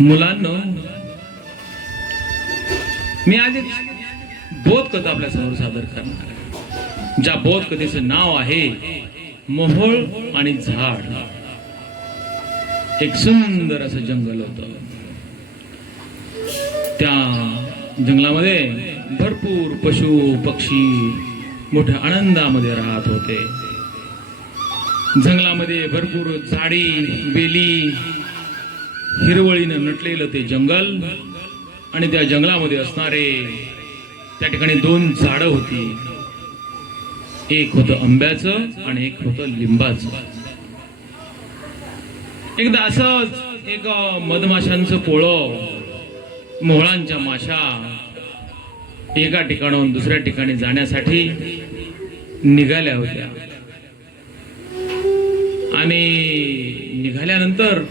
मुलांना मी आज एक बोध कथा आपल्यासमोर सादर करणार ज्या बोध कथेचं नाव आहे मोहोळ आणि झाड. एक सुंदर असं जंगल होत. त्या जंगलामध्ये भरपूर पशु पक्षी मोठ्या आनंदामध्ये राहत होते. जंगलामध्ये भरपूर झाडी वेली हिरवळीनं नटलेलं ते जंगल आणि त्या जंगलामध्ये असणारे त्या ठिकाणी दोन झाडं होती. एक होतं आंब्याचं आणि एक होतं लिंबाचं. एकदा असंच एक मधमाशांचं पोळं मोहळांच्या माशा एका ठिकाणाहून दुसऱ्या ठिकाणी जाण्यासाठी निघाल्या होत्या. आणि निघाल्यानंतर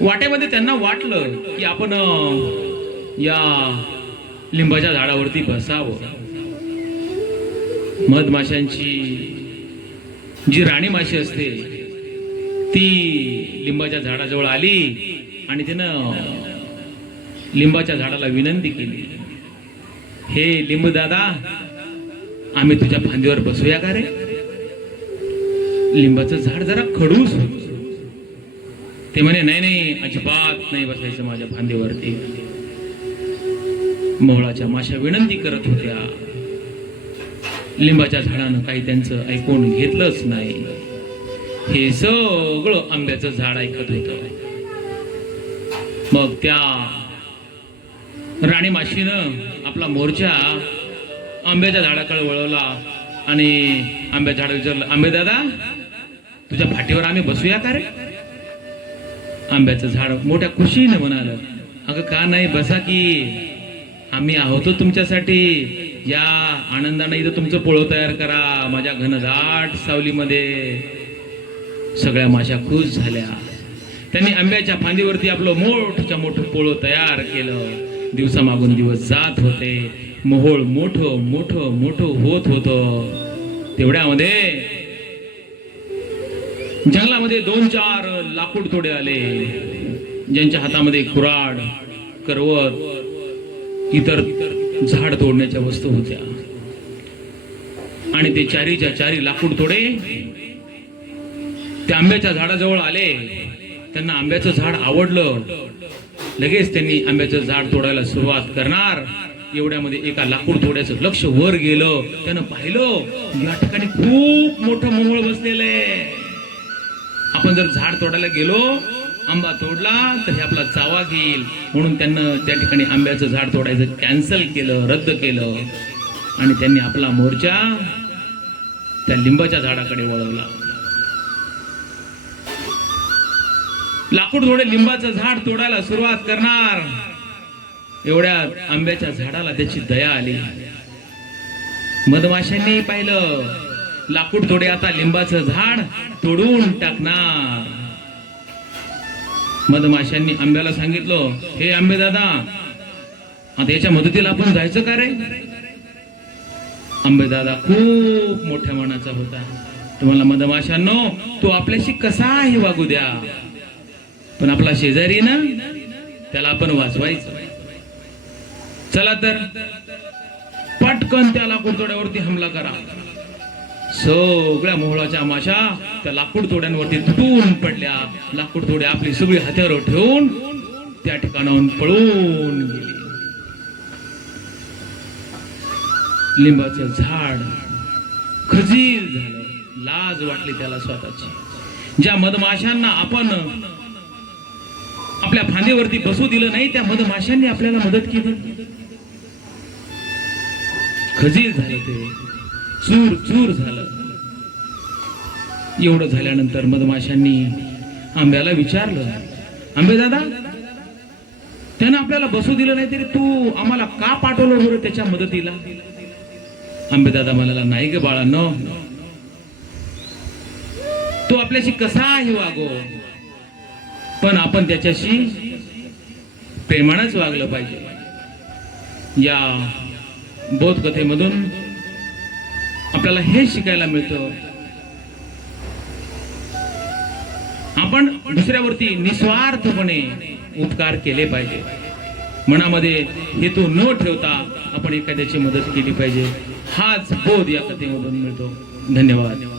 वाटेमध्ये त्यांना वाटलं की आपण या लिंबाच्या झाडावरती बसावं. मधमाशांची जी राणी माशी असते ती लिंबाच्या झाडाजवळ आली आणि तिनं लिंबाच्या झाडाला विनंती केली. हे लिंब दादा आम्ही तुझ्या फांदीवर बसूया का रे? लिंबाचं झाड जरा खडूस. होतं. ते म्हणे नाही नाही अजिबात नाही बसायचं माझ्या फांदीवरती. मोहळाच्या माशा विनंती करत होत्या. लिंबाच्या झाडानं काही त्यांचं ऐकून घेतलंच नाही. हे सगळं आंब्याचं झाड ऐकत होत. मग त्या राणी माशीनं आपला मोर्चा आंब्याच्या झाडाकडे वळवला आणि आंब्या झाड विचारलं आंबे दादा तुझ्या फाटीवर आम्ही बसूया का रे? आंब्याचं झाड मोठ्या खुशीने म्हणाल अगं का नाही बसा की. आम्ही आहोत तुमच्यासाठी. या आनंदाने इथं तुमचं पोळं तयार करा. माझ्या घनदाट सावलीमध्ये. सगळ्या माशा खुश झाल्या. त्यांनी आंब्याच्या फांदीवरती आपलं मोठच्या मोठं पोळं तयार केलं. दिवसामागून दिवस जात होते. मोहोळ मोठं मोठं मोठं होत होतं. तेवढ्यामध्ये जंगलामध्ये दोन चार लाकूड तोडे आले. ज्यांच्या हातामध्ये कुराड करवत इतर झाड तोडण्याच्या वस्तू होत्या. आणि ते चारीच्या चारी लाकूड तोडे त्या आंब्याच्या झाडाजवळ आले. त्यांना आंब्याचं झाड आवडलं. लगेच त्यांनी आंब्याचं झाड तोडायला सुरुवात करणार. एवढ्यामध्ये एका लाकूड तोड्याचं लक्ष वर गेलं. त्यानं पाहिलं या ठिकाणी खूप मोठं मोहोळ बसलेलं आहे. आपण जर झाड तोडायला गेलो आंबा तोडला तर हे आपला चावा घेईल. म्हणून त्यांना त्या ठिकाणी आंब्याचं झाड तोडायचं कॅन्सल केलं रद्द केलं. आणि त्यांनी आपला मोर्चा त्या लिंबाच्या झाडाकडे वळवला. लाकूड थोडे लिंबाचं झाड तोडायला सुरुवात करणार. एवढ्या आंब्याच्या झाडाला त्याची दया आली. मधमाशांनी पाहिलं. लाकूड तोडे आता लिंबाचं झाड तोडून टाकणार. मधमाशांनी आंब्याला सांगितलं हे आंबे दादा आता याच्या मदतीला आपण जायचं का रे? आंबे दादा खूप मोठ्या मनाचा होता. तुम्हाला मधमाशांनो तो आपल्याशी कसा हे वागू द्या. पण आपला शेजारी ना त्याला आपण वाचवायचं. चला तर पटकन त्या लाकूड तोड्यावरती हमला करा. सगळ्या मोहळाच्या माशा त्या लाकूड तोड्यांवरती तुटून पडल्या. लाकूड तोड्या आपली सगळी हात्यावर ठेवून त्या ठिकाणाहून पळून गेली. लिंबाचं झाड खजील झालं. लाज वाटली त्याला स्वतःची. ज्या मधमाशांना आपण आपल्या फांदीवरती बसू दिलं नाही त्या मधमाशांनी आपल्याला मदत केली. खजील झालं ते. चूर चूर झालं. एवढं झाल्यानंतर मधमाशांनी आंब्याला विचारलं आंबे दादा त्यानं आपल्याला बसू दिलं नाही तरी तू आम्हाला का पाठवलं बरं त्याच्या मदतीला? आंबे दादा म्हणाला नाही ग बाळांनो तो आपल्याशी कसा आहे वागो? पण आपण त्याच्याशी प्रेमानच वागलं पाहिजे. या बोधकथेमधून आपल्याला हे शिकायला मिळतं. आपण दुसऱ्यावरती निस्वार्थपणे उपकार केले पाहिजे. मनामध्ये हेतू न ठेवता आपण एखाद्याची मदत केली पाहिजे. हाच बोध या कथेमधून मिळतो. धन्यवाद.